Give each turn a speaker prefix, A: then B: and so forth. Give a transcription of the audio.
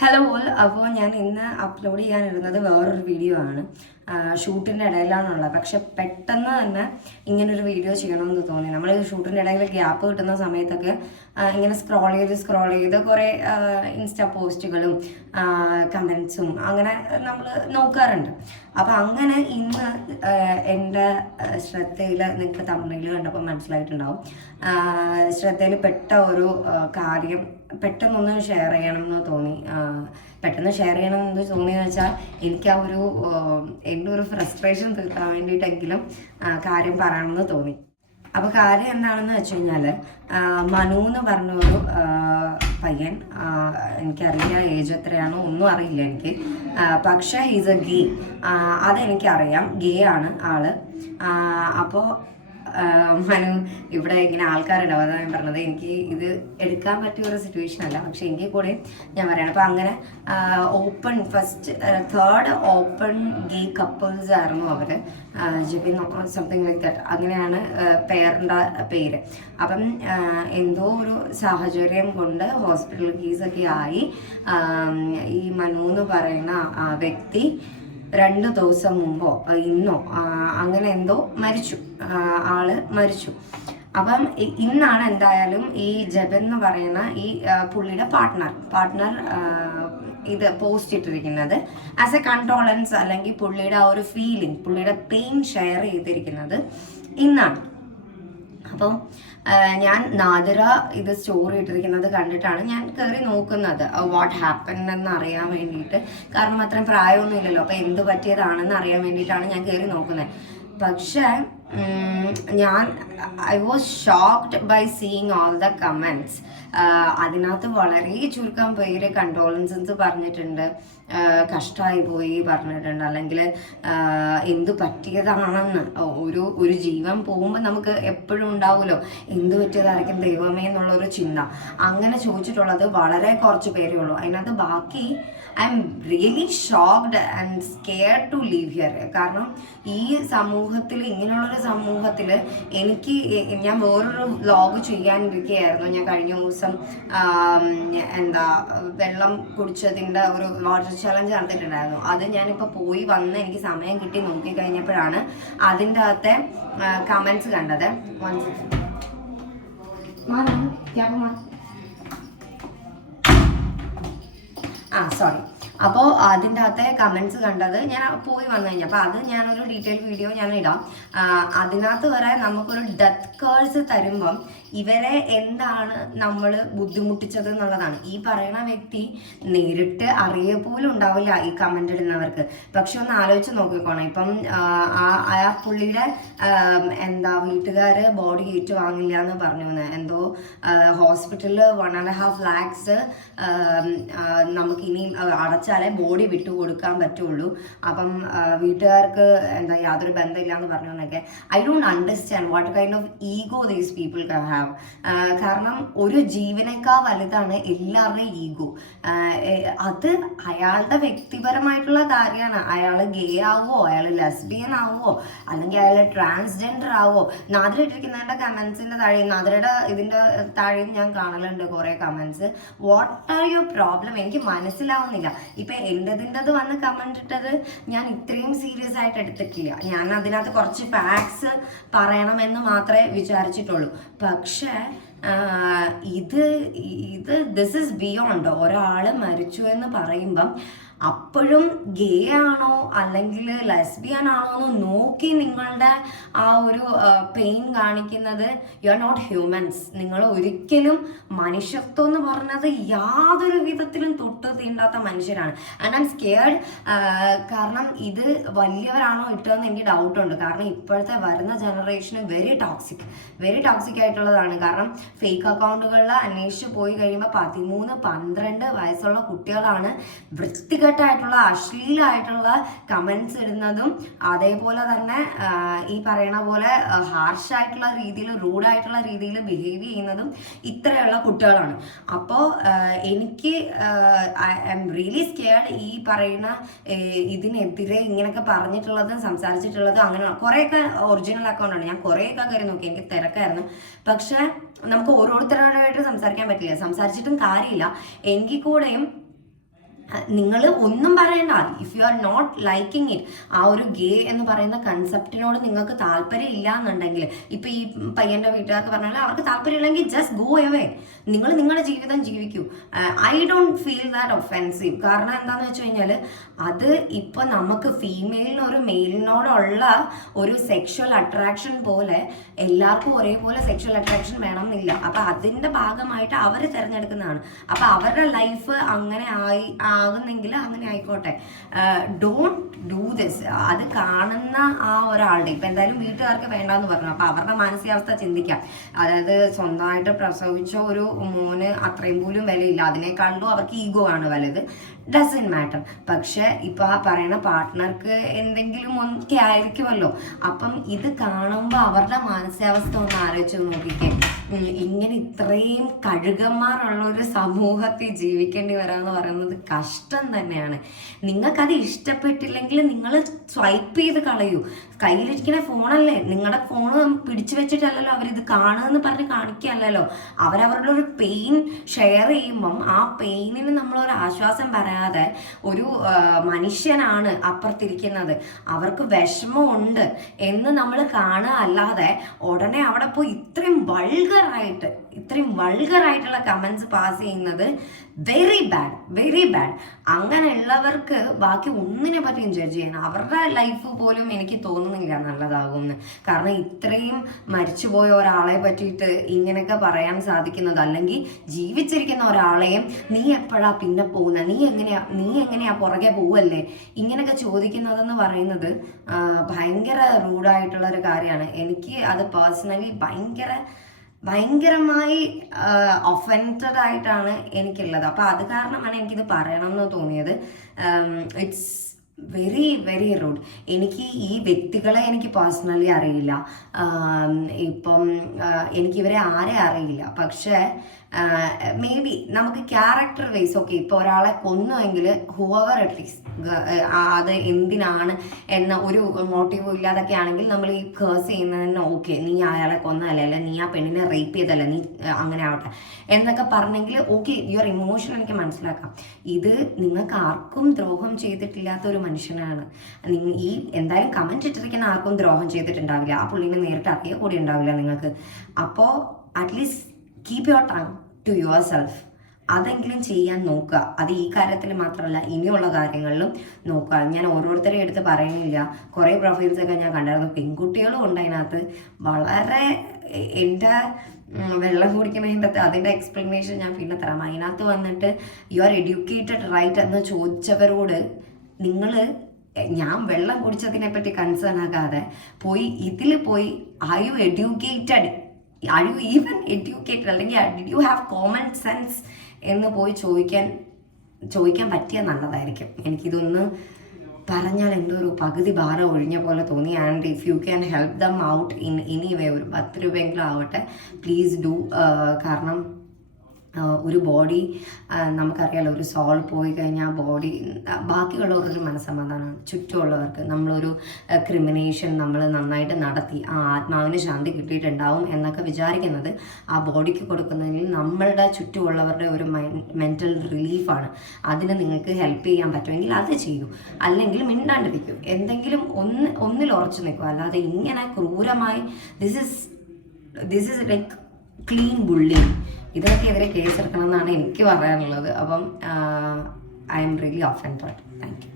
A: Hello all അപ്പോൾ ഞാൻ ഇന്ന് അപ്ലോഡ് ചെയ്യാനിരുന്നത് വേറൊരു വീഡിയോ ആണ്. ഷൂട്ടിന്റെ ഇടയിലാണുള്ളത്. പക്ഷെ പെട്ടെന്ന് തന്നെ ഇങ്ങനൊരു വീഡിയോ ചെയ്യണമെന്ന് തോന്നി. നമ്മൾ ഷൂട്ടിന്റെ ഇടയിൽ ഗ്യാപ്പ് കിട്ടുന്ന സമയത്തൊക്കെ ഇങ്ങനെ സ്ക്രോൾ ചെയ്ത് സ്ക്രോൾ ചെയ്ത് കുറേ ഇൻസ്റ്റാ പോസ്റ്റുകളും കമൻസും അങ്ങനെ നമ്മൾ നോക്കാറുണ്ട്. അപ്പോൾ അങ്ങനെ ഇന്ന് എന്റെ ശ്രദ്ധയിൽ നിങ്ങൾക്ക് തമിഴിൽ കണ്ടപ്പോൾ മനസ്സിലായിട്ടുണ്ടാവും. ശ്രദ്ധയിൽ പെട്ട ഒരു കാര്യം പെട്ടെന്നൊന്ന് ഷെയർ ചെയ്യണം എന്ന് തോന്നി പെട്ടെന്ന് ഷെയർ ചെയ്യണം എന്ന് തോന്നിയെന്ന് വെച്ചാൽ എനിക്ക് ആ ഒരു എന്റെ ഒരു ഫ്രസ്ട്രേഷൻ തീർക്കാൻ വേണ്ടിയിട്ടെങ്കിലും കാര്യം പറയണമെന്ന് തോന്നി. അപ്പോൾ കാര്യം എന്താണെന്ന് വെച്ച് കഴിഞ്ഞാൽ മനു എന്ന് പറഞ്ഞൊരു പയ്യൻ എനിക്കറിയില്ല ഏജ് എത്രയാണോ ഒന്നും അറിയില്ല എനിക്ക്. പക്ഷേ ഈസ് എ ഗേ അതെനിക്കറിയാം. ഗേ ആണ് ആൾ. അപ്പോൾ മനു ഇവിടെ ഇങ്ങനെ ആൾക്കാരുണ്ടാവും. അതാണ് ഞാൻ പറഞ്ഞത്. എനിക്ക് ഇത് എടുക്കാൻ പറ്റിയ ഒരു സിറ്റുവേഷൻ അല്ല. പക്ഷെ എങ്കിൽ കൂടെ ഞാൻ പറയണം. അപ്പം അങ്ങനെ open first third open gay couples ആയിരുന്നു അവർ ജിബിൻ സംതിങ് ലൈക്ക് ദാറ്റ് അങ്ങനെയാണ് പേരിന്റെ പേര്. അപ്പം എന്തോ ഒരു സാഹചര്യം കൊണ്ട് ഹോസ്പിറ്റൽ കേസൊക്കെ ആയി. ഈ മനു എന്ന് പറയുന്ന വ്യക്തി രണ്ട് ദിവസം മുമ്പോ ഇന്നോ അങ്ങനെ എന്തോ മരിച്ചു. ആൾ മരിച്ചു. അപ്പം ഇന്നാണ് എന്തായാലും ഈ ജബൻ എന്ന് പറയുന്ന ഈ പുള്ളിയുടെ പാർട്ട്ണർ പാർട്ട്ണർ ഇത് പോസ്റ്റ് ഇട്ടിരിക്കുന്നത്. ആസ് എ കൺട്രോളൻസ് അല്ലെങ്കിൽ പുള്ളിയുടെ ആ ഒരു ഫീലിംഗ് പുള്ളിയുടെ പെയിൻ ഷെയർ ചെയ്തിരിക്കുന്നത് ഇന്നാണ്. അപ്പം ആ, ഞാൻ നാദിറ ഇത് സ്റ്റോറി ഇട്ടിരിക്കുന്നത് കണ്ടിട്ടാണ് ഞാൻ കയറി നോക്കുന്നത്. വാട്ട് ഹാപ്പൻ എന്ന് അറിയാൻ വേണ്ടിയിട്ട്. കാരണം അത്രയും പ്രായമൊന്നും ഇല്ലല്ലോ. അപ്പോൾ എന്ത് പറ്റിയതാണെന്ന് അറിയാൻ വേണ്ടിയിട്ടാണ് ഞാൻ കയറി നോക്കുന്നത്. പക്ഷേ ഞാൻ I was shocked by seeing all the comments അതിനകത്ത് വളരെ ചുരുക്കം പേര് കണ്ടോളൻസൻസ് പറഞ്ഞിട്ടുണ്ട്. കഷ്ടമായി പോയി പറഞ്ഞിട്ടുണ്ട്. അല്ലെങ്കിൽ എന്ത് പറ്റിയതാണെന്ന്. ഒരു ഒരു ജീവൻ പോകുമ്പോൾ നമുക്ക് എപ്പോഴും ഉണ്ടാവുമല്ലോ. എന്ത് പറ്റിയതായിരിക്കും ദൈവമേ എന്നുള്ള ഒരു ചിന്ത. അങ്ങനെ ചോദിച്ചിട്ടുള്ളത് വളരെ കുറച്ച് പേരേ ഉള്ളൂ. അതിനകത്ത് ബാക്കി I'm really shocked and scare to leave here കാരണം ഈ സമൂഹത്തിൽ ഇങ്ങനെയുള്ളൊരു സമൂഹത്തിൽ എനിക്ക് എ- ഞാൻ വേറൊരു വ്ലോഗ് ചെയ്യാനിരിക്കുകയായിരുന്നു. ഞാൻ കഴിഞ്ഞ ദിവസം എന്താ വെള്ളം കുടിച്ചതിന്റെ ഒരു വാട്ടർ ചലഞ്ച് നടത്തിയിട്ടുണ്ടായിരുന്നു. അത് ഞാനിപ്പോൾ പോയി വന്ന് എനിക്ക് സമയം കിട്ടി നോക്കി കഴിഞ്ഞപ്പോഴാണ് അതിന്റെ അകത്തെ കമൻസ് കണ്ടത്. ആ സോറി അപ്പോൾ അതിന്റെ അകത്തെ കമൻസ് കണ്ടത് ഞാൻ പോയി വന്നു കഴിഞ്ഞപ്പോൾ അത് ഞാനൊരു ഡീറ്റെയിൽ വീഡിയോ ഞാൻ ഇടാം. അതിനകത്ത് വരെ നമുക്കൊരു ഡെത്ത് കേഴ്സ് തരുമ്പം ഇവരെ എന്താണ് നമ്മൾ ബുദ്ധിമുട്ടിച്ചത് എന്നുള്ളതാണ്. ഈ പറയുന്ന വ്യക്തി നേരിട്ട് അറിയ പോലും ഉണ്ടാവില്ല ഈ കമന്റ് ഇടുന്നവർക്ക്. പക്ഷെ ഒന്ന് ആലോചിച്ച് നോക്കിക്കോണം. ഇപ്പം ആ, പുള്ളിയുടെ എന്താ വീട്ടുകാർ ബോഡി ഏറ്റുവാങ്ങില്ല എന്ന് പറഞ്ഞു. എന്തോ ഹോസ്പിറ്റലിൽ വൺ ആൻഡ് ഹാഫ് ലാക്സ് നമുക്ക് ഇനിയും അടച്ചാലേ ബോഡി വിട്ടു കൊടുക്കാൻ പറ്റുള്ളൂ. അപ്പം വീട്ടുകാർക്ക് എന്താ യാതൊരു ബന്ധമില്ല എന്ന് പറഞ്ഞു എന്നൊക്കെ. I don't understand what kind of ego these people have കാരണം ഒരു ജീവനേക്കാൾ വലുതാണ് എല്ലാവരുടെയും ഈഗോ അത് അയാളുടെ വ്യക്തിപരമായിട്ടുള്ള കാര്യമാണ്. അയാൾ ഗേ ആവോ അയാൾ ലെസ്ബിയൻ ആവോ അല്ലെങ്കിൽ അയാൾ ട്രാൻസ്ജെൻഡർ ആവോ നാദ്ര ഇട്ടിരിക്കുന്നതിന്റെ കമന്റ്സിന്റെ താഴെ നാദ്രയുടെ ഇതിന്റെ താഴെയും ഞാൻ കാണലുണ്ട് കുറെ comments what are your problem എനിക്ക് മനസ്സിലാവുന്നില്ല. ഇപ്പൊ എന്റെതിന്റെത് വന്ന് കമന്റ് ഇട്ടത് ഞാൻ ഇത്രയും സീരിയസ് ആയിട്ട് എടുത്തിട്ടില്ല. ഞാൻ അതിനകത്ത് കുറച്ച് ഫാക്ട്സ് പറയണമെന്ന് മാത്രമേ വിചാരിച്ചിട്ടുള്ളൂ. പക്ഷേ ഇത് ഇത് ദിസ് ഇസ് ബിയോണ്ട് ഒരാൾ മരിച്ചു എന്ന് പറയുമ്പം അപ്പോഴും ഗേ ആണോ അല്ലെങ്കിൽ ലെസ്ബിയൻ ആണോ എന്ന് നോക്കി നിങ്ങളുടെ ആ ഒരു പെയിൻ കാണിക്കുന്നത് യു ആർ നോട്ട് ഹ്യൂമൻസ് നിങ്ങൾ ഒരിക്കലും മനുഷ്യത്വം എന്ന് പറഞ്ഞത് യാതൊരു വിധത്തിലും തൊട്ട് തീണ്ടാത്ത മനുഷ്യരാണ്. ആൻഡ് ഐം സ്കെയർഡ് കാരണം ഇത് വലിയവരാണോ ഇട്ടതെന്ന് എനിക്ക് ഡൗട്ട് ഉണ്ട്. കാരണം ഇപ്പോഴത്തെ വരുന്ന ജനറേഷന് വെരി ടോക്സിക് വെരി ടോക്സിക് ആയിട്ടുള്ളതാണ്. കാരണം ഫേക്ക് അക്കൗണ്ടുകളിൽ അന്വേഷിച്ച് പോയി കഴിയുമ്പോൾ പതിമൂന്ന് പന്ത്രണ്ട് വയസ്സുള്ള കുട്ടികളാണ് വൃത്തികെട്ടായിട്ടുള്ള അശ്ലീലമായിട്ടുള്ള കമൻസ് ഇടുന്നതും അതേപോലെ തന്നെ ഈ പറയണ പോലെ ഹാർഷായിട്ടുള്ള രീതിയിൽ റൂഡായിട്ടുള്ള രീതിയിൽ ബിഹേവ് ചെയ്യുന്നതും ഇത്രയുള്ള കുട്ടികളാണ്. അപ്പോൾ എനിക്ക് ഐ എം റിയലി സ്കെയർഡ് ഈ പറയുന്ന ഇതിനെതിരെ ഇങ്ങനെയൊക്കെ പറഞ്ഞിട്ടുള്ളതും സംസാരിച്ചിട്ടുള്ളതും അങ്ങനെ കുറേയൊക്കെ ഒറിജിനൽ അക്കൗണ്ടാണ് ഞാൻ കുറേയൊക്കെ കയറി നോക്കി. എനിക്ക് തിരക്കായിരുന്നു. പക്ഷേ നമുക്ക് ഓരോരുത്തരോടായിട്ട് സംസാരിക്കാൻ പറ്റില്ല. സംസാരിച്ചിട്ടും കാര്യമില്ല. എങ്കിൽ കൂടെയും നിങ്ങൾ ഒന്നും പറയണ്ട. If you are not liking it ആ ഒരു ഗേ എന്ന് പറയുന്ന കൺസെപ്റ്റിനോട് നിങ്ങൾക്ക് താല്പര്യം ഇല്ല എന്നുണ്ടെങ്കിൽ ഇപ്പൊ ഈ പയ്യന്റെ വീട്ടുകാർക്ക് പറഞ്ഞാൽ അവർക്ക് താല്പര്യം ഇല്ലെങ്കിൽ ജസ്റ്റ് ഗോ എവേ നിങ്ങൾ നിങ്ങളുടെ ജീവിതം ജീവിക്കൂ. I don't feel that offensive കാരണം എന്താണെന്ന് വെച്ച് കഴിഞ്ഞാൽ അത് ഇപ്പൊ നമുക്ക് ഫീമെയിലിനൊരു മെയിലിനോടുള്ള ഒരു സെക്ഷൽ അട്രാക്ഷൻ പോലെ എല്ലാവർക്കും ഒരേപോലെ സെക്ഷൽ അട്രാക്ഷൻ വേണം എന്നില്ല അപ്പൊ അതിന്റെ ഭാഗമായിട്ട് അവർ തിരഞ്ഞെടുക്കുന്നതാണ്. അപ്പൊ അവരുടെ ലൈഫ് അങ്ങനെ ആയി ആകുന്നെങ്കിൽ അങ്ങനെ ആയിക്കോട്ടെ. ഡോണ്ട് ഡൂ ദിസ് അത് കാണുന്ന ആ ഒരാളുടെ ഇപ്പം എന്തായാലും വീട്ടുകാർക്ക് വേണ്ടാന്ന് പറഞ്ഞു. അപ്പം അവരുടെ മാനസികാവസ്ഥ ചിന്തിക്കാം. അതായത് സ്വന്തമായിട്ട് പ്രസവിച്ച ഒരു മോന് അത്രയും പോലും വിലയില്ല. കണ്ടു അവർക്ക് ഈഗോ ആണ് വലുത്. ഡസൻ മാറ്റർ പക്ഷെ ഇപ്പം ആ പറയുന്ന പാർട്ട്ണർക്ക് എന്തെങ്കിലും ഒക്കെ ആയിരിക്കുമല്ലോ. അപ്പം ഇത് കാണുമ്പോൾ അവരുടെ മാനസികാവസ്ഥ ഒന്ന് ആലോചിച്ച് നോക്കിക്കേ. ഇങ്ങനെ ഇത്രയും കഴുകന്മാരുള്ള ഒരു സമൂഹത്തിൽ ജീവിക്കേണ്ടി എന്ന് പറയുന്നത് കഷ്ടം തന്നെയാണ്. നിങ്ങൾക്കത് ഇഷ്ടപ്പെട്ടില്ലെങ്കിൽ നിങ്ങൾ സ്വൈപ്പ് ചെയ്ത് കളയൂ. കയ്യിലിരിക്കുന്ന ഫോണല്ലേ? നിങ്ങളുടെ ഫോണ് പിടിച്ചു വെച്ചിട്ടല്ലല്ലോ അവരിത് കാണുമെന്ന് പറഞ്ഞ് കാണിക്കുകയല്ലല്ലോ. അവരവരുടെ ഒരു പെയിൻ ഷെയർ ചെയ്യുമ്പം ആ പെയിനിന് നമ്മളൊരു ആശ്വാസം പറയാതെ ഒരു മനുഷ്യനാണ് അപ്പുറത്തിരിക്കുന്നത്. അവർക്ക് വിഷമമുണ്ട് എന്ന് നമ്മൾ കാണുക അല്ലാതെ ഉടനെ അവിടെ പോയി ഇത്രയും വൾഗറായിട്ട് ഇത്രയും വൾഗറായിട്ടുള്ള കമൻസ് പാസ് ചെയ്യുന്നത് വെരി ബാഡ് വെരി ബാഡ് അങ്ങനെയുള്ളവർക്ക് ബാക്കി ഒന്നിനെ പറ്റിയും ജഡ്ജ് ചെയ്യാൻ അവരുടെ ലൈഫ് പോലും എനിക്ക് തോന്നുന്നില്ല നല്ലതാകുമെന്ന്. കാരണം ഇത്രയും മരിച്ചുപോയ ഒരാളെ പറ്റിയിട്ട് ഇങ്ങനെയൊക്കെ പറയാൻ സാധിക്കുന്നത് അല്ലെങ്കിൽ ജീവിച്ചിരിക്കുന്ന ഒരാളെയും നീ എപ്പോഴാ പിന്നെ പോകുന്ന നീ എങ്ങനെയാ നീ എങ്ങനെയാ പുറകെ പോവല്ലേ? ഇങ്ങനെയൊക്കെ ചോദിക്കുന്നതെന്ന് പറയുന്നത് ഭയങ്കര റൂഡായിട്ടുള്ള ഒരു കാര്യമാണ്. എനിക്ക് അത് പേഴ്സണലി ഭയങ്കര ഭയങ്കരമായി ഒഫന്റഡ് ആയിട്ടാണ് എനിക്കുള്ളത്. അപ്പോൾ അത് കാരണമാണ് എനിക്കിത് പറയണം എന്ന് തോന്നിയത് ഇറ്റ്സ് വെരി വെരി റൂഡ് എനിക്ക് ഈ വ്യക്തികളെ എനിക്ക് പേഴ്സണലി അറിയില്ല. ഇപ്പം എനിക്ക് ഇവരെ ആരെ അറിയില്ല. പക്ഷേ മേ ബി നമുക്ക് ക്യാരക്ടർ വൈസ് ഓക്കെ ഇപ്പോൾ ഒരാളെ കൊന്നുവെങ്കിൽ ഹൂവർ അറ്റ്ലീസ്റ്റ് അത് എന്തിനാണ് എന്ന ഒരു മോട്ടീവ് ഇല്ലാതൊക്കെ ആണെങ്കിൽ നമ്മൾ ഈ കേഴ്സ് ചെയ്യുന്നതിന് ഓക്കെ നീ അയാളെ കൊന്നതല്ലേ? അല്ലെ നീ ആ പെണ്ണിനെ റേപ്പ് ചെയ്തല്ലേ നീ അങ്ങനെ ആവട്ടെ. എന്നൊക്കെ പറഞ്ഞെങ്കിൽ ഓക്കെ യുവർ ഇമോഷൻ എനിക്ക് മനസ്സിലാക്കാം. ഇത് നിങ്ങൾക്ക് ആർക്കും ദ്രോഹം ചെയ്തിട്ടില്ലാത്ത ഒരു മനുഷ്യനാണ്. ഈ എന്തായാലും കമന്റ് ഇട്ടിരിക്കുന്ന ആർക്കും ദ്രോഹം ചെയ്തിട്ടുണ്ടാവില്ല. ആ പുള്ളിനെ നേരിട്ട് അറിയ കൂടി ഉണ്ടാവില്ല നിങ്ങൾക്ക്. അപ്പോൾ at least keep your tongue to yourself അതെങ്കിലും ചെയ്യാൻ നോക്കുക. അത് ഈ കാര്യത്തിൽ മാത്രമല്ല ഇനിയുള്ള കാര്യങ്ങളിലും നോക്കുക. ഞാൻ ഓരോരുത്തരെയും എടുത്ത് പറയുന്നില്ല. കുറേ പ്രൊഫൈൽസ് ഒക്കെ ഞാൻ കണ്ടായിരുന്നു. പെൺകുട്ടികളും ഉണ്ട് അതിനകത്ത്. വളരെ എന്റെ വെള്ളം കുടിക്കുന്നതിന്റെ അതിന്റെ എക്സ്പ്ലനേഷൻ ഞാൻ പിന്നെ തരാം. അതിനകത്ത് വന്നിട്ട് യു ആർ എഡ്യൂക്കേറ്റഡ് റൈറ്റ് എന്ന് ചോദിച്ചവരോട് നിങ്ങൾ ഞാൻ വെള്ളം കുടിച്ചതിനെ പറ്റി കൺസേൺ ആകാതെ പോയി ഇതിൽ പോയി are you educated are you even educated അല്ലെങ്കിൽ യു ഹാവ് കോമൺ സെൻസ് എന്ന് പോയി ചോദിക്കാൻ ചോദിക്കാൻ പറ്റിയ നല്ലതായിരിക്കും. എനിക്കിതൊന്ന് പറഞ്ഞാൽ എന്തോ ഒരു പകുതി ഭാരം ഒഴിഞ്ഞ പോലെ തോന്നി. And if you can help them out in any way ഒരു പത്ത് രൂപയെങ്കിലും ആവട്ടെ പ്ലീസ് ഡു കാരണം ആഹ് ഒരു ബോഡി നമുക്കറിയാലോ ഒരു സോൾ പോയി കഴിഞ്ഞാൽ ബോഡി ബാക്കിയുള്ളവർക്കൊരു മനസ്സമാധാനമാണ് ചുറ്റുമുള്ളവർക്ക് നമ്മളൊരു ക്രിമിനേഷൻ നമ്മൾ നന്നായിട്ട് നടത്തി ആ ആത്മാവിന് ശാന്തി കിട്ടിയിട്ടുണ്ടാവും എന്നൊക്കെ വിചാരിക്കുന്നത് ആ ബോഡിക്ക് കൊടുക്കുന്നതിൽ നമ്മളുടെ ചുറ്റുമുള്ളവരുടെ ഒരു മെന്റൽ റിലീഫാണ് അതിന് നിങ്ങൾക്ക് ഹെൽപ്പ് ചെയ്യാൻ പറ്റുമെങ്കിൽ അത് ചെയ്യൂ. അല്ലെങ്കിൽ മിണ്ടാണ്ടിരിക്കൂ. എന്തെങ്കിലും ഒന്ന് ഒന്നിൽ ഉറച്ചു നിൽക്കുക അല്ലാതെ ഇങ്ങനെ ക്രൂരമായി this is this is like clean bullying ഇതിനൊക്കെതിരെ കേസെടുക്കണം എന്നാണ് എനിക്ക് പറയാനുള്ളത്. അപ്പം I'm really offend thank you